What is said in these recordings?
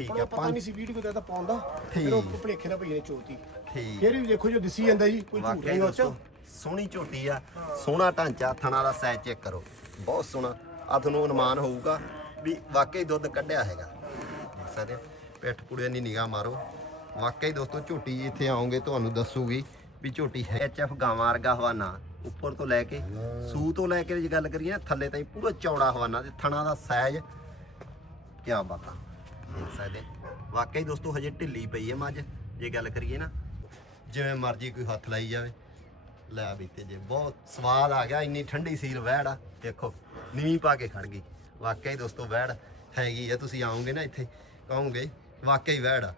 ਠੀਕ ਆ ਪਤਾ ਨਹੀਂ ਸੀ ਵੀਡੀਓ ਤੇ ਤਾਂ ਪਾਉਂਦਾ। ਫਿਰ ਉਹ ਭਲੇਖੇ ਨਾਲ ਭਈਏ ਨੇ ਚੋਤੀ ਠੀਕ। ਫਿਰ ਵੀ ਦੇਖੋ ਜੋ ਦਿਸੀ ਜਾਂਦਾ ਜੀ ਕੋਈ ਝੂਠ ਨਹੀਂ ਉਹ ਦੋਸਤੋ ਚ ਸੋਹਣੀ ਝੋਟੀ ਆ ਸੋਹਣਾ ਢਾਂਚਾ ਥਣਾ ਦਾ ਸਾਈਜ਼ ਚੈੱਕ ਕਰੋ। ਬਹੁਤ ਸੋਹਣਾ। ਆ ਤੁਹਾਨੂੰ ਅਨੁਮਾਨ ਹੋਊਗਾ ਵੀ ਵਾਕਈ ਦੁੱਧ ਕੱਢਿਆ ਹੈਗਾ। ਦੇਖ ਸਕਦੇ ਪਿੱਠ ਪੁੜੇ ਦੀ ਨਿਗਾਹ ਮਾਰੋ। ਵਾਕਈ ਦੋਸਤੋ ਝੋਟੀ ਇੱਥੇ ਆਓਗੇ ਤੁਹਾਨੂੰ ਦੱਸੂਗੀ ਵੀ ਝੋਟੀ ਹੈ ਐਚਐਫ ਗਾਵਾਂ ਵਰਗਾ ਹਵਾਨਾ। ਉੱਪਰ ਤੋਂ ਲੈ ਕੇ ਸੂ ਤੋਂ ਲੈ ਕੇ ਜੇ ਗੱਲ ਕਰੀਏ ਥੱਲੇ ਤਾਈਂ ਪੂਰਾ ਚੌੜਾ ਹਵਾਨਾ ਤੇ ਥਣਾ ਦਾ ਸਾਈਜ਼। ਕੀ ਬਾਤਾਂ। ਦੇਖ ਸਕਦੇ ਵਾਕਈ ਦੋਸਤੋ, ਹਜੇ ਢਿੱਲੀ ਪਈ ਹੈ ਮੱਝ। ਜੇ ਗੱਲ ਕਰੀਏ ਨਾ, ਜਿਵੇਂ ਮਰਜ਼ੀ ਕੋਈ ਹੱਥ ਲਾਈ ਜਾਵੇ। ਲੈ ਵੀ ਜੇ ਬਹੁਤ ਸਵਾਦ ਆ ਗਿਆ, ਇੰਨੀ ਠੰਡੀ ਸੀਲ ਵਹਿੜ ਆ। ਦੇਖੋ, ਨੀਵੀਂ ਪਾ ਕੇ ਖੜ ਗਈ। ਵਾਕਈ ਦੋਸਤੋ ਵਹਿੜ ਹੈਗੀ ਆ। ਤੁਸੀਂ ਆਓਗੇ ਨਾ ਇੱਥੇ, ਕਹੋਗੇ, ਵਾਕਈ ਵਹਿੜ ਆ।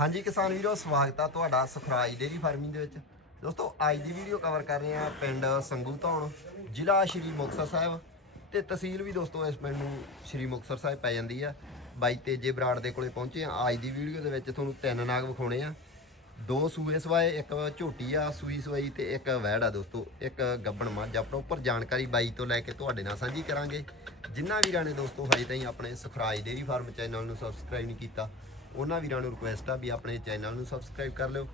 ਹਾਂਜੀ ਕਿਸਾਨ ਵੀਰੋ, ਸਵਾਗਤ ਆ ਤੁਹਾਡਾ ਸੁਖਰਾਜ ਡੇਰੀ ਫਾਰਮਿੰਗ ਦੇ ਵਿੱਚ। ਦੋਸਤੋ, ਅੱਜ ਦੀ ਵੀਡੀਓ ਕਵਰ ਕਰ ਰਹੇ ਆ ਪਿੰਡ ਸੰਗੂ ਧੌਣ, ਜ਼ਿਲ੍ਹਾ ਸ਼੍ਰੀ ਮੁਕਤਸਰ ਸਾਹਿਬ। ਤੇ ਤਹਿਸੀਲ ਵੀ ਦੋਸਤੋ, ਇਸ ਪਿੰਡ ਨੂੰ ਸ਼੍ਰੀ ਮੁਕਤਸਰ ਸਾਹਿਬ ਪੈ ਜਾਂਦੀ ਆ। ਬਾਈ ਤੇਜੇ ਬਰਾੜ ਦੇ ਕੋਲੇ ਪਹੁੰਚੇ ਆ। ਅੱਜ ਦੀ ਵੀਡੀਓ ਦੇ ਵਿੱਚ ਤੁਹਾਨੂੰ ਤਿੰਨ ਨਾਗ ਵਿਖਾਉਣੇ ਆ। ਦੋ ਸੂਏ ਸਵਾਏ ਇੱਕ ਝੋਟੀ ਆ ਸੂਈ ਸਵਾਈ ਤੇ ਇੱਕ ਵਹਿੜ ਆ ਦੋਸਤੋ। ਇੱਕ ਗੱਬਣ ਮੱਝ ਆ। ਪ੍ਰੋਪਰ ਜਾਣਕਾਰੀ ਬਾਈ ਤੋਂ ਲੈ ਕੇ ਤੁਹਾਡੇ ਨਾਲ ਸਾਂਝੀ ਕਰਾਂਗੇ। ਜਿਨ੍ਹਾਂ ਵੀਰਾਂ ਨੇ ਦੋਸਤੋ ਹਜੇ ਤਾਈਂ ਆਪਣੇ ਸੁਖਰਾਜ ਡੇਰੀ ਫਾਰਮ ਚੈਨਲ ਨੂੰ ਸਬਸਕ੍ਰਾਈਬ ਨਹੀਂ ਕੀਤਾ ਉਹਨਾਂ ਵੀਰਾਂ ਨੂੰ ਰਿਕੁਐਸਟ ਆ ਵੀ ਆਪਣੇ ਚੈਨਲ ਨੂੰ ਸਬਸਕ੍ਰਾਈਬ ਕਰ ਲਿਓ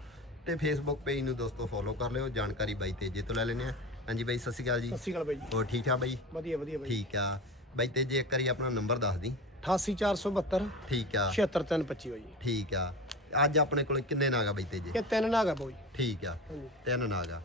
ਤੇ ਫੇਸਬੁੱਕ ਪੇਜ ਨੂੰ ਦੋਸਤੋ ਫੋਲੋ ਕਰ ਲਿਓ। ਜਾਣਕਾਰੀ ਬਾਈ ਤੇਜੇ ਤੋਂ ਲੈ ਲੈਣੇ ਆ। ਹਾਂਜੀ ਬਾਈ ਸਤਿ ਸ਼੍ਰੀ ਅਕਾਲ ਜੀ। ਸਤਿ ਸ਼੍ਰੀ ਅਕਾਲ ਬਾਈ ਹੋਰ ਠੀਕ ਠਾਕ ਬਾਈ? ਵਧੀਆ ਵਧੀਆ ਬਾਈ। ਠੀਕ ਆ। ਬਾਈ ਤੇਜੇ ਇੱਕ ਵਾਰੀ ਆਪਣਾ ਨੰਬਰ ਦੱਸ ਦੀ। 88472 ਠੀਕ ਆ। 76325 ਬਾਈ ਜੀ ਠੀਕ ਆ। ਅੱਜ ਆਪਣੇ ਕੋਲ ਕਿੰਨੇ ਨਾਗਾ ਬਾਈ ਤੇਜੇ? ਇਹ ਤਿੰਨ ਨਾਗ ਆ ਬਾਈ। ਠੀਕ ਆ। ਤਿੰਨ ਨਾਗਾ।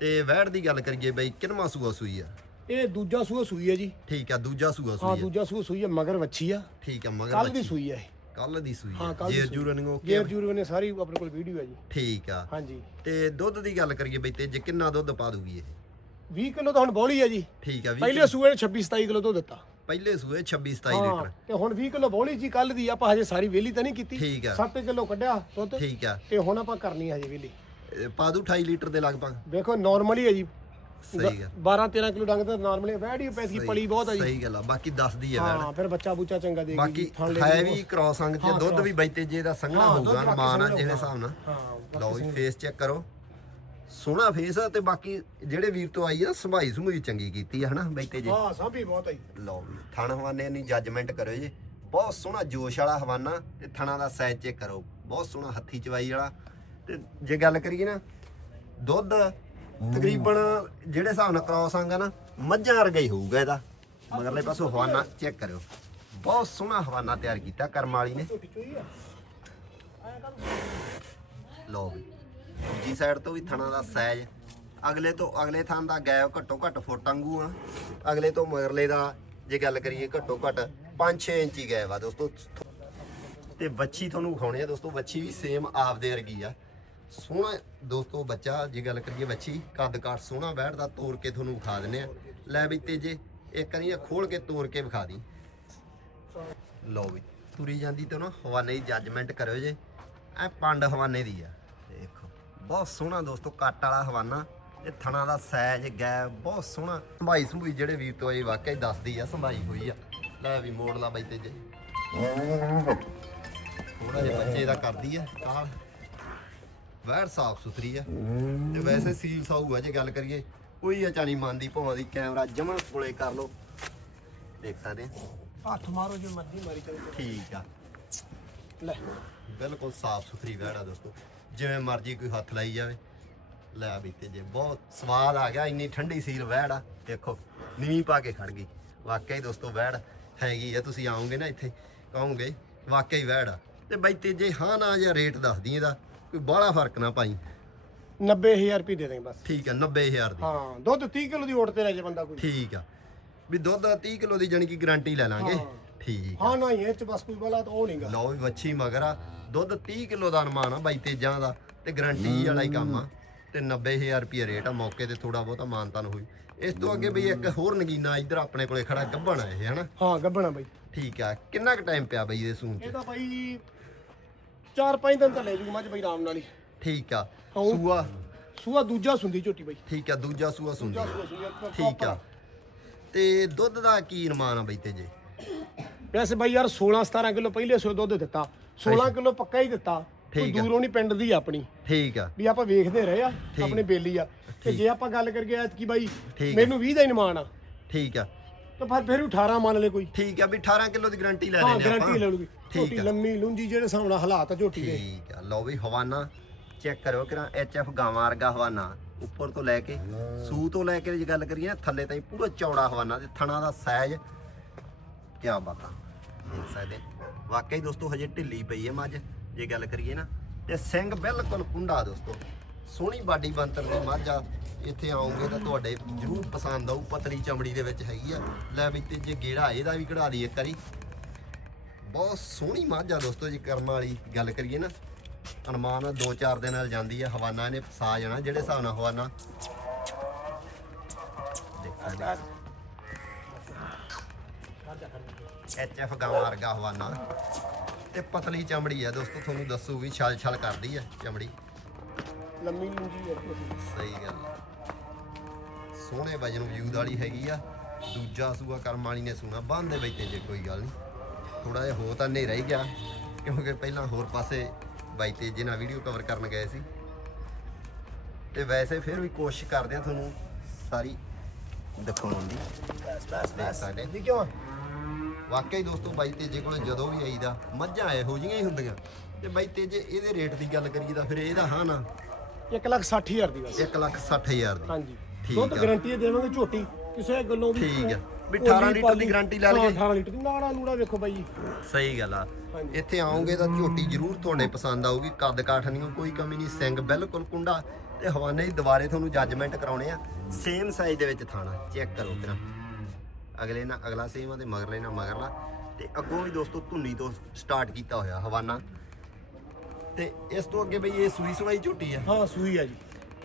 ਤੇ ਵਹਿੜ ਦੀ ਗੱਲ ਕਰੀਏ ਬਈ ਕਿੰਨਵਾਂ ਸੂਆ ਸੂਈ ਆ? ਇਹ ਦੂਜਾ ਸੂਆ ਸੂਈ ਹੈ ਜੀ। ਠੀਕ ਆ ਦੂਜਾ ਸੂਆ ਸੂਈ ਆ। ਦੂਜਾ ਸੂਆ ਸੂਈ ਹੈ ਮਗਰ ਵੱਛੀ ਆ। ਠੀਕ ਆ ਮਗਰ ਕੱਲ ਦੀ ਸੂਈ ਹੈ ਇਹ। ਕੱਲ ਦੀ ਸੂਈ ਹਾਂ ਆ ਕੱਲ ਦੀ ਜੇਰ ਸੂਈ। ਜੂ ਰਨਿੰਗ ਓਕੇ ਜੂਰ ਨੇ। ਸਾਰੀ ਆਪਣੇ ਕੋਲ ਵੀਡੀਓ ਹੈ ਜੀ। ਠੀਕ ਆ। ਹਾਂਜੀ। ਤੇ ਦੁੱਧ ਦੀ ਗੱਲ ਕਰੀਏ ਬਈ ਤੇ ਜੇ ਕਿੰਨਾ ਦੁੱਧ ਪਾ ਦੂਗੀ ਇਹ? 20 ਕਿਲੋ ਤਾਂ ਹੁਣ ਬੋਲੀ ਹੈ ਜੀ। ਠੀਕ ਆ ਵੀ ਪਹਿਲੇ ਸੂਏ ਨੇ 26 27 ਕਿਲੋ ਤੋਂ ਦਿੱਤਾ। ਪਹਿਲੇ ਸੂਏ 26 27 ਹਾਂ ਲੀਟਰ। ਤੇ ਹੁਣ 20 ਕਿਲੋ ਬੋਲੀ ਜੀ ਕੱਲ ਦੀ ਆਪਾਂ ਹਜੇ ਸਾਰੀ ਵੇਲੀ ਤਾਂ ਨਹੀਂ ਕੀਤੀ। ਠੀਕ ਆ। 7 ਕਿਲੋ ਕੱਢਿਆ ਦੁੱਧ। ਠੀਕ ਆ। ਤੇ ਹੁਣ ਆਪਾਂ ਕਰਨੀ ਹੈ ਹਜੇ ਵੇਲੀ ਇਹ ਪਾ ਦੂ 28 ਲੀਟਰ ਦੇ ਲਗਭਗ। ਵੇਖੋ ਨਾਰਮਲੀ ਹੈ ਜੀ। ਸਹੀ ਗੱਲ। 12 13 ਕਿਲੋ ਡੰਗ ਤਾਂ ਨਾਰਮਲੀ ਵੈੜੀ ਪੈਸੀ ਪਲੀ ਬਹੁਤ ਹੈ ਜੀ। ਸਹੀ ਗੱਲ ਆ ਬਾਕੀ ਦੱਸਦੀ ਵੈੜ ਹਾਂ ਫਿਰ ਬੱਚਾ ਬੂਚਾ ਚੰਗਾ ਦੇਗੀ ਬਾਕੀ ਜੀ, ਥਣ ਲੈ ਹੈ ਵੀ ਕ੍ਰਾਸ ਅੰਗ ਹਾਂ, ਚ ਦੁੱਧ। ਵੀ ਬਈ ਤੇ ਜੇ ਦਾ ਸੰਘਣਾ ਹਾਂ, ਦੁੱਧ ਹੋਊਗਾ ਬਾਕੀ ਮਾਨ ਆ ਸੰਘਣਾ। ਜਿਹੜੇ। ਹਿਸਾਬ ਨਾਲ। ਹਾਂ ਲਓ ਜੀ ਫੇਸ ਚੈੱਕ ਕਰੋ। ਸੋਹਣਾ ਫੇਸ ਆ ਤੇ ਬਾਕੀ ਜਿਹੜੇ ਵੀਰ ਤੋਂ ਆਈ ਆ ਸੰਭਾਈ ਸਮੂਈ ਚੰਗੀ ਕੀਤੀ ਆ ਹਨਾ ਬਈ ਤੇ ਜੇ? ਹਾਂ ਸਾਂਭੀ ਬਹੁਤ ਜੀ। ਲਓ ਵੀ ਥਣ ਹਵਾਨੇ ਨਹੀਂ ਜੱਜਮੈਂਟ ਕਰਿਓ ਜੀ। ਬਹੁਤ ਸੋਹਣਾ ਜੋਸ਼ ਵਾਲਾ ਹਵਾਨਾ ਤੇ ਥਣਾ ਦਾ ਸਾਈਜ਼ ਚੈੱਕ ਕਰੋ। ਬਹੁਤ ਸੋਹਣਾ ਹੱਥੀ ਚਵਾਈ ਵਾਲਾ। ਤੇ ਜੇ ਗੱਲ ਕਰੀਏ ਨਾ ਦੁੱਧ ਤਕਰੀਬਨ ਜਿਹੜੇ ਹਿਸਾਬ ਨਾਲ ਕ੍ਰਾਸ ਆਂਗਾ ਨਾ ਮੱਝਾਂ ਵਰਗਾ ਹੀ ਹੋਊਗਾ ਇਹਦਾ। ਮਗਰਲੇ ਪਾਸੋਂ ਹਵਾਨਾ ਚੈੱਕ ਕਰਿਓ। ਬਹੁਤ ਸੋਹਣਾ ਹਵਾਨਾ ਤਿਆਰ ਕੀਤਾ ਕਰਮ ਵਾਲੀ ਨੇ। ਵੀ ਦੂਜੀ ਸਾਈਡ ਤੋਂ ਵੀ ਥਣਾ ਦਾ ਸਾਈਜ਼ ਅਗਲੇ ਤੋਂ, ਅਗਲੇ ਥਾਂ ਦਾ ਗੈਪ ਘੱਟੋ ਘੱਟ ਫੁੱਟ ਵਾਂਗੂ ਆ। ਅਗਲੇ ਤੋਂ ਮਗਰਲੇ ਦਾ ਜੇ ਗੱਲ ਕਰੀਏ ਘੱਟੋ ਘੱਟ 5-6 ਇੰਚੀ ਗੈਪ ਆ ਦੋਸਤੋ। ਤੇ ਬੱਚੀ ਤੁਹਾਨੂੰ ਵਿਖਾਉਣੀ ਆ ਦੋਸਤੋ ਬੱਚੀ ਵੀ ਸੇਮ ਆਪਦੇ ਵਰਗੀ ਆ। ਸੋਹਣਾ ਦੋਸਤੋ ਬੱਚਾ, ਜੇ ਗੱਲ ਕਰੀਏ ਬੱਚੀ ਕੱਦ ਕਾਠ ਸੋਹਣਾ ਬੈਠਦਾ ਤੋੜ ਕੇ ਤੁਹਾਨੂੰ ਵਿਖਾ ਦਿੰਨੇ ਆ। ਲੈ ਵੀ ਤੇਜੇ, ਇੱਕ ਵਾਰੀ ਖੋਲ ਕੇ ਤੋੜ ਕੇ ਵਿਖਾ ਦੀ। ਲਓ ਵੀ, ਤੁਰੀ ਜਾਂਦੀ ਤੇ ਨਾ ਹਵਾਨੇ ਦੀ ਜੱਜਮੈਂਟ ਕਰਿਓ ਜੇ। ਐ ਪੰਡ ਹਵਾਨੇ ਦੀ ਆ। ਬਹੁਤ ਸੋਹਣਾ ਦੋਸਤੋ ਕੱਟ ਵਾਲਾ ਹਵਾਨਾ। ਇਹ ਥਣਾ ਦਾ ਸਾਈਜ਼ ਗੈ ਬਹੁਤ ਸੋਹਣਾ। ਸੰਭਾਈ ਸੰਭੂਈ ਜਿਹੜੇ ਵੀਰ ਤੋਂ ਇਹ ਵਾਕਿਆ ਹੀ ਦੱਸਦੀ ਆ ਸੰਭਾਈ ਹੋਈ ਆ। ਲੈ ਵੀ ਮੋੜ ਲਾ ਬਾਈ ਤੇ ਜੇ ਥੋੜਾ ਜਿਹਾ ਬੱਚੇ ਦਾ ਕਰਦੀ ਆ ਕਾਲ। ਵੈਰ ਸਾਫ਼ ਸੁਥਰੀ ਆ। ਤੇ ਵੈਸੇ ਸੀਲ ਸਾਊ ਆ ਜੇ ਗੱਲ ਕਰੀਏ ਕੋਈ ਅਚਾਨੀ ਮੰਨਦੀ ਭਾਵਾਂ ਦੀ ਕੈਮਰਾ ਜਮਾ ਕੋਲੇ ਕਰ ਲਓ। ਦੇਖ ਸਕਦੇ ਆ। ਹੱਥ ਮਾਰੋ ਜੋ ਮਰਜ਼ੀ ਮਾਰੀ ਚਲੋ ਠੀਕ ਆ। ਲੈ। ਬਿਲਕੁਲ ਸਾਫ਼ ਸੁਥਰੀ ਵਹਿੜ ਆ ਦੋਸਤੋ। ਜਿਵੇਂ ਮਰਜ਼ੀ ਕੋਈ ਹੱਥ ਲਾਈ ਜਾਵੇ। ਲੈ ਵੀ ਤੇ ਜੇ ਬਹੁਤ ਸਵਾਦ ਆ ਗਿਆ ਇੰਨੀ ਠੰਡੀ ਸੀਲ ਵਹਿੜ ਆ। ਦੇਖੋ ਨੀਵੀਂ ਪਾ ਕੇ ਖੜ ਗਈ। ਵਾਕਈ ਦੋਸਤੋ ਵਹਿੜ ਹੈਗੀ ਆ ਤੁਸੀਂ ਆਓਗੇ ਨਾ ਇੱਥੇ ਕਹੋਗੇ ਵਾਕਈ ਵਹਿੜ ਆ। ਤੇ ਬਾਈ ਤੇ ਜੇ ਹਾਂ ਨਾ ਜਾਂ ਰੇਟ ਦੱਸਦੀ ਇਹਦਾ ਕੋਈ ਬਾਹਲਾ ਫ਼ਰਕ ਨਾ ਪਾਈ। 90000 ਰੁਪਏ ਦੇ ਦੇਂਗੇ ਬਸ। ਠੀਕ ਆ 90000 ਦੀ। ਹਾਂ ਦੁੱਧ 30 ਕਿਲੋ ਦੀ ਓਟ ਤੇ ਲੈ ਜੇ ਬੰਦਾ ਕੋਈ। ਠੀਕ ਆ। ਵੀ ਦੁੱਧ ਦਾ 30 ਕਿਲੋ ਦੀ ਜਾਨੀ ਕਿ ਗਾਰੰਟੀ ਲੈ ਲਾਂਗੇ। ਠੀਕ ਹਾਂ ਨਾ ਇਹ ਚ ਬਸ ਕੋਈ ਬਲਾ ਤਾਂ ਉਹ ਨਹੀਂਗਾ ਲਓ ਵੀ ਵੱਛੀ ਮਗਰ ਦੁੱਧ 30 ਕਿਲੋ ਦਾ ਅਨੁਮਾਨ ਆ ਬਾਈ ਤੇਜਾਂ ਦਾ ਤੇ ਗਰੰਟੀ ਵਾਲਾ ਹੀ ਕੰਮ ਆ। ਤੇ 90000 ਰੁਪਏ ਰੇਟ ਆ ਮੌਕੇ ਤੇ ਥੋੜਾ ਬਹੁਤਾ ਮਾਨਤਾਨ ਹੋਈ। ਇਸ ਤੋਂ ਅੱਗੇ ਬਈ ਇੱਕ ਹੋਰ ਨਗੀਨਾ ਇੱਧਰ ਆਪਣੇ ਕੋਲੇ ਖੜਾ ਗੱਭਣ ਆ ਇਹ ਹਨਾ? ਹਾਂ ਗੱਬਣਾ ਬਾਈ। ਠੀਕ ਆ। ਕਿੰਨਾ ਕੁ ਟਾਈਮ ਪਿਆ ਬਈ ਇਹਦੇ ਸੂਣ ਇਹ ਚ ਤਾਂ ਬਾਈ 4-5 ਦਿਨ ਤਾਂ ਲੈ ਜੂ ਮੱਝ ਬਾਈ ਆਰਾਮ ਨਾਲ ਹੀ। ਠੀਕ ਆ। ਹਾਂ। ਸੂਆ? ਸੂਆ ਦੂਜਾ ਸੁੰਦੀ ਝੋਟੀ ਬਾਈ। ਠੀਕ ਆ ਦੂਜਾ ਸੂਆ ਦੂਜਾ। ਸੂਆ ਸੁੰਦੀ ਠੀਕ ਆ। ਤੇ ਦੁੱਧ ਦਾ ਕੀ ਅਨੁਮਾਨ ਆ ਬਈ ਤੇ ਜੇ ਵੈਸੇ ਬਾਈ ਯਾਰ 16-17 ਕਿਲੋ ਪਹਿਲੇ ਸੋ ਦੁੱਧ ਦਿੱਤਾ 16 ਕਿਲੋ ਪੱਕਾ ਹੀ ਦਿੱਤਾ ਕੋਈ। ਦੂਰੋਂ ਨਹੀਂ ਪਿੰਡ ਦੀ ਆਪਣੀ। ਠੀਕ ਆ। ਵੀ ਆਪਾਂ ਵੇਖਦੇ ਰਹੇ ਆ ਆਪਣੇ ਬੇਲੀ ਆ। ਤੇ ਜੇ ਆਪਾਂ ਗੱਲ ਕਰੀਏ ਐਤਕੀ ਬਾਈ। ਮੈਨੂੰ 20 ਦਾ ਹੀ ਨਿਮਾਨ ਆ। ਠੀਕ ਆ। ਤੇ ਫਿਰ ਫਿਰ ਵੀ 18 ਮੰਨ ਲੈ ਕੋਈ। ਠੀਕ ਆ ਵੀ 18 ਕਿਲੋ ਦੀ ਗਾਰੰਟੀ ਲੈ ਹਾਂ ਲੈਨੇ ਆਪਾਂ। ਗਾਰੰਟੀ ਲੈ ਲੂਗੀ ਆ। ਲੰਮੀ ਲੁੰਜੀ ਜਿਹੜੇ ਨਾਲ ਹਾਲਾਤ ਆ ਝੋਟੀ ਦੇ। ਠੀਕ ਆ। ਲਓ ਵੀ ਹਵਾਨਾ ਚੈੱਕ ਕਰੋ ਕਿਰਾ ਐਫ ਗਾਵਾਂ ਵਰਗਾ ਹਵਾਨਾ। ਉੱਪਰ ਤੋਂ ਲੈ ਕੇ ਸੂ ਤੋਂ ਲੈ ਕੇ ਜੇ ਗੱਲ ਕਰੀਏ ਥੱਲੇ ਤਾਈਂ ਪੂਰਾ ਚੌੜਾ ਹਵਾਨਾ ਤੇ ਥਣਾ ਦਾ ਸਾਈਜ਼ ਕੀ ਬਾਤਾਂ ਦੇਖ ਸਕਦੇ ਵਾਕਈ ਦੋਸਤੋ, ਹਜੇ ਢਿੱਲੀ ਪਈ ਹੈ ਮੱਝ। ਜੇ ਗੱਲ ਕਰੀਏ ਨਾ, ਤੇ ਸਿੰਘ ਬਿਲਕੁਲ ਕੁੰਡਾ ਦੋਸਤੋ। ਸੋਹਣੀ ਬਾਡੀ ਬੰਤਰ ਦੀ ਮੱਝ ਆ। ਇੱਥੇ ਆਉਂਗੇ ਤਾਂ ਤੁਹਾਡੇ ਜ਼ਰੂਰ ਪਸੰਦ ਆਊ। ਪਤਲੀ ਚਮੜੀ ਦੇ ਵਿੱਚ ਹੈਗੀ ਆ। ਲੈ ਵੀ ਤੇ ਜੇ ਗੇੜਾ ਇਹਦਾ ਵੀ ਕਢਾ ਦੀ ਇੱਕ ਵਾਰੀ। ਬਹੁਤ ਸੋਹਣੀ ਮੱਝ ਆ ਦੋਸਤੋ, ਜੀ ਕਰਮ ਵਾਲੀ ਗੱਲ ਕਰੀਏ ਨਾ। ਅਨੁਮਾਨ 2-4 ਦਿਨ ਨਾਲ ਜਾਂਦੀ ਆ। ਹਵਾਨਾ ਇਹਨੇ ਫਸਾ ਜਾਣਾ, ਜਿਹੜੇ ਹਿਸਾਬ ਨਾਲ ਹਵਾਨਾ। ਦੇਖ ਐਚ ਐਫ ਗਾਂ ਵਰਗਾ ਹਵਾਨਾ ਤੇ ਪਤਲੀ ਚਮੜੀ ਆ ਦੋਸਤੋ ਤੁਹਾਨੂੰ ਦੱਸੂਗੀ ਛਲ ਛਲ ਕਰਦੀ ਆ ਚਮੜੀ। ਲੰਮੀ ਲੁੰਜੀ ਆ। ਸਹੀ ਗੱਲ ਆ। ਸੋਹਣੇ ਵਜਨ ਵਜੂਦ ਵਾਲੀ ਹੈਗੀ ਆ। ਦੂਜਾ ਸੂਆ ਕਰਮ ਵਾਲੀ ਨੇ ਸੁਣਾ ਬੰਦ ਦੇ ਵਿੱਚ ਜੇ ਕੋਈ ਗੱਲ ਨਹੀਂ ਥੋੜਾ ਜਿਹਾ ਹੋ ਤਾਂ ਹਨੇਰਾ ਹੀ ਗਿਆ ਕਿਉਂਕਿ ਪਹਿਲਾਂ ਹੋਰ ਪਾਸੇ ਬਾਈ ਤੇ ਜਿਹਨਾਂ ਵੀਡੀਓ ਕਵਰ ਕਰਨ ਗਏ ਸੀ। ਤੇ ਵੈਸੇ ਫਿਰ ਵੀ ਕੋਸ਼ਿਸ਼ ਕਰਦੇ ਆ ਤੁਹਾਨੂੰ ਸਾਰੀ ਦਿਖਾਉਣ ਦੀ ਦੇਖ ਸਕਦੇ ਠੀਕ ਕਿਉਂ? ਵਾਕਈ ਦੋਸਤੋ ਬਾਈ ਤੇਜੇ ਕੋਲੇ ਜਦੋਂ ਵੀ ਆਈਦਾ ਮੱਝਾਂ ਇਹੋ ਜਿਹੀਆਂ ਹੀ ਹੁੰਦੀਆਂ। ਤੇ ਬਾਈ ਤੇਜੇ ਇਹਦੇ ਰੇਟ ਦੀ ਗੱਲ ਕਰੀਏ ਤਾਂ ਫਿਰ ਇਹਦਾ ਹਾਂ ਨਾ। ਇੱਕ ਲੱਖ 60 ਹਜ਼ਾਰ ਦੀ ਬਸ। 1 ਲੱਖ 60 ਹਜ਼ਾਰ ਦੀ। ਹਾਂਜੀ। ਠੀਕ ਦੁੱਧ ਆ। ਗਾਰੰਟੀ ਦੇਵਾਂਗੇ ਝੋਟੀ। ਕਿਸੇ ਗੱਲੋਂ ਵੀ ਠੀਕ ਆ। ਵੀ ਭੋਲੀ 18 ਲੀਟਰ ਦੀ। ਗਾਰੰਟੀ ਲੈ ਲਈਏ। 18 ਲੀਟਰ ਦੀ। ਨਾੜਾ ਨੂੜਾ ਵੇਖੋ ਬਾਈ ਜੀ। ਸਹੀ ਗੱਲ ਆ। ਹਾਂਜੀ। ਇੱਥੇ ਆਓਗੇ ਤਾਂ ਝੋਟੀ ਜ਼ਰੂਰ ਤੁਹਾਡੇ ਪਸੰਦ ਆਊਗੀ। ਕੱਦ ਕਾਠ ਨਹੀਂ ਕੋਈ ਕਮੀ ਨਹੀਂ ਸਿੰਘ ਬਿਲਕੁਲ ਕੁੰਡਾ। ਤੇ ਹਵਾਨੇ ਹੀ ਦੁਬਾਰੇ ਤੁਹਾਨੂੰ ਜੱਜਮੈਂਟ ਕਰਾਉਣੇ ਆ। ਸੇਮ ਸਾਈਜ਼ ਦੇ ਵਿੱਚ ਥਾਣਾ ਚੈੱਕ ਕਰੋ ਕਿਰਾ ਅਗਲੇ ਨਾਲ ਅਗਲਾ ਸੇਮ ਆ ਤੇ ਮਗਰਲੇ ਨਾਲ ਮਗਰਲਾ। ਤੇ ਅੱਗੋਂ ਵੀ ਦੋਸਤੋ ਧੁੰਨੀ ਤੋਂ ਸਟਾਰਟ ਕੀਤਾ ਹੋਇਆ ਹਵਾਨਾ। ਤੇ ਇਸ ਤੋਂ ਅੱਗੇ ਬਈ ਇਹ ਸੂਈ ਸਵਾਈ ਝੋਟੀ ਆ। ਹਾਂ, ਸੂਈ ਆ ਜੀ।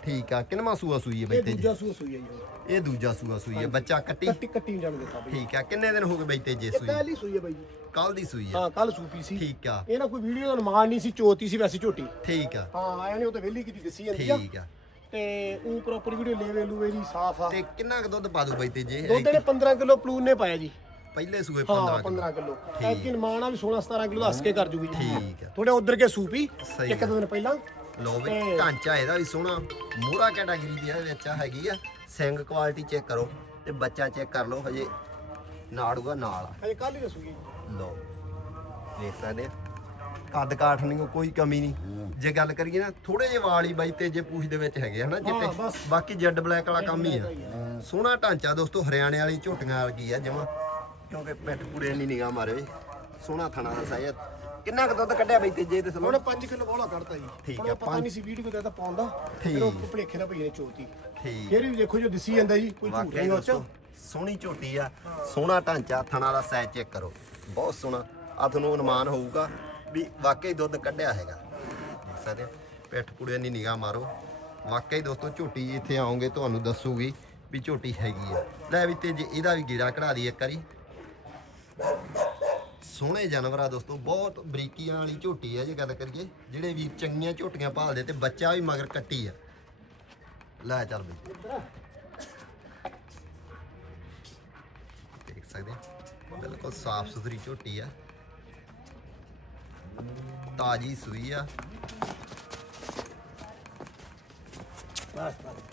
ਠੀਕ ਆ। ਕਿੰਨਵਾਂ ਸੂਆ ਸੂਈ ਹੈ ਬਈ ਇਹ ਤੇ ਦੂਜਾ ਸੂਆ ਸੂਈ ਜੀ। ਇਹ ਦੂਜਾ ਸੂਆ ਸੂਈ ਹੈ। ਬੱਚਾ ਕੱਟੀ? ਕੱਟੀ ਕੱਟੀ ਨਹੀਂ ਜਾਣ ਦਿੱਤਾ ਬਾਈ। ਠੀਕ ਆ। ਕਿੰਨੇ ਦਿਨ ਹੋ ਗਏ ਬਈ ਤੇ ਜੇ ਇਹ ਸੂਈ? ਹੀ ਸੂਈ ਆ ਬਾਈ ਜੀ। ਕੱਲ ਦੀ ਸੂਈ ਹੈ। ਹਾਂ ਕੱਲ ਸੂਪੀ ਸੀ। ਠੀਕ ਆ। ਇਹ ਨਾ ਕੋਈ ਵੀਡੀਓ ਦਾ ਅਨੁਮਾਨ ਨਹੀਂ ਸੀ ਚੋਤੀ ਸੀ ਵੈਸੇ ਝੋਟੀ। ਠੀਕ ਆ। ਹਾਂ ਆਇਆ ਨਹੀਂ ਉਹ ਤੇ ਵਿਹਲੀ ਕੀਤੀ ਦੱਸੀ ਜਾਂਦੀ ਆ। ਠੀਕ ਆ। ਤੇ ਉਹ ਪ੍ਰੋਪਰ ਵੀਡੀਓ ਲੈਵੇ ਲੂਵੇ ਜੀ ਸਾਫ਼ ਆ। ਤੇ ਕਿੰਨਾ ਕੁ ਦੁੱਧ ਪਾ ਦੂ ਬਈ ਤੇ ਜੇ? ਦੁੱਧ ਨੇ 15 ਕਿਲੋ ਪਲੂਨ ਨੇ ਪਾਇਆ ਜੀ। ਪਹਿਲੇ ਸੂਏ ਹਾਂ 15 ਕਿਲੋ। 15 ਕਿਲੋ। ਐਤਕੀ ਮਾਣਾ ਵੀ 16 17 ਕਿਲੋ ਦੱਸ ਕੇ ਕਰ ਜੂਗੀ ਜੀ। ਠੀਕ ਆ। ਥੋੜੇ ਉਧਰ ਕੇ ਸੂਪੀ। ਸਹੀ ਇੱਕ ਦੋ ਦਿਨ ਪਹਿਲਾਂ। ਲੋ ਵੀ ਤੇ- ਢਾਂਚਾ ਇਹਦਾ ਵੀ ਸੋਹਣਾ। ਮੋਹਰਾ ਕੈਟਾਗਰੀ ਦੀ ਇਹਦੇ ਵਿੱਚ ਹੈਗੀ ਆ। ਸਿੰਘ ਕੁਆਲਿਟੀ ਚੈੱਕ ਕਰੋ ਤੇ ਬੱਚਾ ਚੈੱਕ ਕਰ ਲਓ ਹਜੇ ਨਾੜੂਗਾ ਨਾਲ ਆ। ਹਜੇ ਕੱਲ ਹੀ ਦੱਸੂਗੀ। ਲੋ ਦੇਖ ਸਕਦੇ ਆ। ਕੱਦ ਕਾਠ ਨਹੀਂ ਕੋਈ ਕਮੀ ਨਹੀਂ ਜੇ ਗੱਲ ਕਰੀਏ ਨਾ ਥੋੜੇ ਜਿਹੇ ਵਾਲ ਹੀ ਬਾਈ ਤੇ ਜੇ ਪੂਛ ਦੇ ਵਿੱਚ ਹੈਗੇ ਹਨਾ ਚਿੱਟੇ। ਬਸ। ਬਾਕੀ ਜੈਡ ਬਲੈਕ ਵਾਲਾ ਕੰਮ ਹੀ ਆ। ਸੋਹਣਾ ਢਾਂਚਾ ਦੋਸਤੋ ਹਰਿਆਣੇ ਵਾਲੀ ਝੋਟੀਆਂ ਵਰਗੀ ਆ ਜਮਾ। ਕਿਉਂਕਿ ਪਿੱਠ ਪੂੜੇ ਨਹੀਂ ਨਿਗਾਹ ਮਾਰੇ ਸੋਹਣਾ ਥਣਾ ਦਾ ਸਾਇਆ ਕਿੰਨਾ ਕੁ ਦੁੱਧ ਕੱਢਿਆ ਬਈ ਤੇ ਜੇ ਤੇ ਸਲੋ? ਉਹਨੇ 5 ਕਿਲੋ ਬੋਲਾ ਕੱਢਤਾ ਜੀ। ਠੀਕ ਆ, ਪਤਾ ਪੰਜ- ਨਹੀਂ ਸੀ ਵੀਡੀਓ ਤੇ ਤਾਂ ਪਾਉਂਦਾ ਠੀਕ। ਫਿਰ ਉਹ ਭੁਲੇਖੇ ਨਾਲ ਭਈਏ ਚੋਤੀ। ਠੀਕ। ਫਿਰ ਵੀ ਦੇਖੋ ਜੋ ਦਿਸੀ ਜਾਂਦਾ ਜੀ ਕੋਈ ਝੂਠ ਵਾਕਈ ਨਹੀਂ ਉਹ ਚ ਦੋਸਤੋ ਸੋਹਣੀ ਝੋਟੀ ਆ ਸੋਹਣਾ ਢਾਂਚਾ ਥਣਾ ਦਾ ਸਾਈਜ਼ ਚੈੱਕ ਕਰੋ। ਬਹੁਤ ਸੋਹਣਾ ਆ ਤੁਹਾਨੂੰ ਅਨੁਮਾਨ ਹੋਊਗਾ ਵੀ ਵਾਕਈ ਦੁੱਧ ਕੱਢਿਆ ਹੈਗਾ। ਦੇਖ ਸਕਦੇ ਆ ਪਿੱਠ ਪੁੜੇ ਦੀ ਨਿਗਾਹ ਮਾਰੋ। ਵਾਕਈ ਦੋਸਤੋ ਝੋਟੀ ਇੱਥੇ ਆਓਗੇ ਤੁਹਾਨੂੰ ਦੱਸੂਗੀ ਵੀ ਝੋਟੀ ਹੈਗੀ ਆ। ਲੈ ਵੀ ਤੇ ਜੇ ਇਹਦਾ ਵੀ ਗੀੜਾ ਕਢਾ ਦੀ ਇੱਕ ਵਾਰੀ। ਸੋਹਣੇ ਜਾਨਵਰ ਆ ਦੋਸਤੋ, ਬਹੁਤ ਬਰੀਕੀਆਂ ਵਾਲੀ ਝੋਟੀ ਆ ਜੇ ਗੱਲ ਕਰੀਏ। ਜਿਹੜੇ ਵੀ ਚੰਗੀਆਂ ਝੋਟੀਆਂ ਭਾਲਦੇ ਤੇ ਬੱਚਾ ਵੀ ਮਗਰ ਕੱਟੀ ਆ। ਲੈ ਚੱਲ ਬਈ। ਦੇਖ ਸਕਦੇ ਆ, ਬਿਲਕੁਲ ਸਾਫ਼ ਸੁਥਰੀ ਝੋਟੀ ਆ। ਤਾਜੀ ਸੂਈ ਆ। ਬਸ ਬਸ।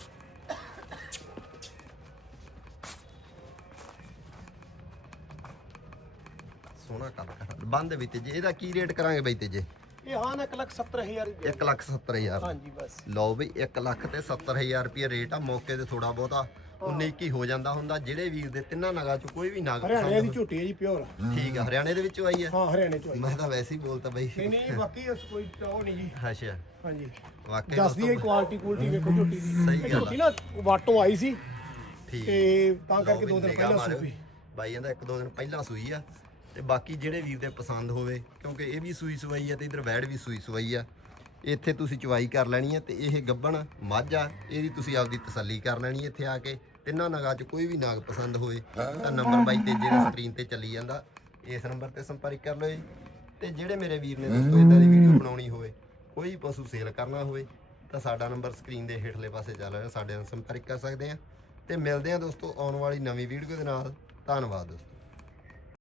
ਬੰਦ ਵਿੱਚ ਜੇ ਇਹਦਾ ਕੀ ਰੇਟ ਕਰਾਂਗੇ ਬਈ ਤੇ ਜੇ ਇਹ ਹਾਂ ਨਾ 1 ਲੱਖ 70 ਹਜ਼ਾਰ ਹੀ ਦੇ 1 ਲੱਖ 70 ਹਜ਼ਾਰ। ਹਾਂਜੀ ਬਸ। ਲਓ ਬਈ 1 ਲੱਖ ਤੇ 70 ਹਜ਼ਾਰ ਰੁਪਏ ਰੇਟ ਆ ਮੌਕੇ ਤੇ ਥੋੜਾ ਬਹੁਤਾ 19 ਕੀ ਹੋ ਜਾਂਦਾ ਹੁੰਦਾ। ਜਿਹੜੇ ਵੀਰ ਦੇ ਤਿੰਨਾਂ ਨਗਾਂ ਚ ਕੋਈ ਵੀ ਨਗ ਹਰਿਆਣੇ ਦੀ ਝੋਟੀ ਹੈ ਜੀ ਪਿਓਰ। ਠੀਕ ਆ ਹਰਿਆਣੇ ਦੇ ਵਿੱਚੋਂ ਆਈ ਆ ਹਾਂ ਹਰਿਆਣੇ ਚੋਂ ਆਈ ਮੈਂ ਤਾਂ ਵੈਸੇ ਹੀ ਬੋਲਤਾ ਬਈ। ਨਹੀਂ ਨਹੀਂ ਬਾਕੀ ਉਸ ਕੋਈ ਉਹ ਨਹੀਂ ਜੀ। ਅੱਛਾ। ਹਾਂਜੀ। ਵਾਕਈ ਦੱਸਦੀ ਹੈ ਦੋਸਤੋ ਕੁਆਲਿਟੀ ਕੁਆਲਿਟੀ ਵੇਖੋ ਝੋਟੀ ਦੀ। ਸਹੀ ਇਹ ਗੱਲ ਆ। ਝੋਟੀ ਨਾ ਵਾਟੋਂ ਆਈ ਸੀ ਠੀਕ। ਤੇ ਤਾਂ ਲਓ ਕਰਕੇ ਵੀ ਦੋ ਦਿਨ ਨਿਗਾਹ ਪਹਿਲਾਂ ਮਾਰਿਓ। ਸੂਪੀ ਬਾਈ ਕਹਿੰਦਾ ਇੱਕ ਦੋ ਦਿਨ ਪਹਿਲਾਂ ਸੂਈ ਆ। ਤੇ ਬਾਕੀ ਜਿਹੜੇ ਵੀਰ ਦੇ ਪਸੰਦ ਹੋਵੇ, ਕਿਉਂਕਿ ਇਹ ਵੀ ਸੂਈ ਸਵਾਈ ਆ ਤੇ ਇਧਰ ਵੈੜ ਵੀ ਸੂਈ ਸਵਾਈ ਆ, ਇੱਥੇ ਤੁਸੀਂ ਚਵਾਈ ਕਰ ਲੈਣੀ ਹੈ ਤੇ ਇਹ ਗੱਬਣ ਮੱਝ ਆ ਇਹਦੀ ਤੁਸੀਂ ਆਪਦੀ ਤਸੱਲੀ ਕਰ ਲੈਣੀ ਇੱਥੇ ਆ ਕੇ, ਤਿੰਨਾਂ ਨਗਾਂ 'ਚ ਕੋਈ ਵੀ ਨਾਗ ਪਸੰਦ ਹੋਵੇ, ਤਾਂ ਨੰਬਰ ਬਾਈ ਤੇ ਜਿਹੜਾ ਸਕਰੀਨ ਤੇ ਚੱਲੀ ਜਾਂਦਾ, ਇਸ ਨੰਬਰ ਤੇ ਸੰਪਰਕ ਕਰ ਲਓ ਜੀ। ਤੇ ਜਿਹੜੇ ਮੇਰੇ ਵੀਰ ਨੇ ਦੋਸਤੋ ਇਦਾਂ ਦੀ ਵੀਡੀਓ ਬਣਾਉਣੀ ਹੋਵੇ, ਕੋਈ ਪਸ਼ੂ ਸੇਲ ਕਰਨਾ ਹੋਵੇ, ਤਾਂ ਸਾਡਾ ਨੰਬਰ ਸਕਰੀਨ ਦੇ ਹੇਠਲੇ ਪਾਸੇ ਚੱਲ ਰਿਹਾ, ਸਾਡੇ ਨਾਲ ਸੰਪਰਕ ਕਰ ਸਕਦੇ ਆ। ਤੇ ਮਿਲਦੇ ਆ ਦੋਸਤੋ ਆਉਣ ਵਾਲੀ ਨਵੀਂ ਵੀਡੀਓ ਦੇ ਨਾਲ, ਧੰਨਵਾਦ ਦੋਸਤੋ।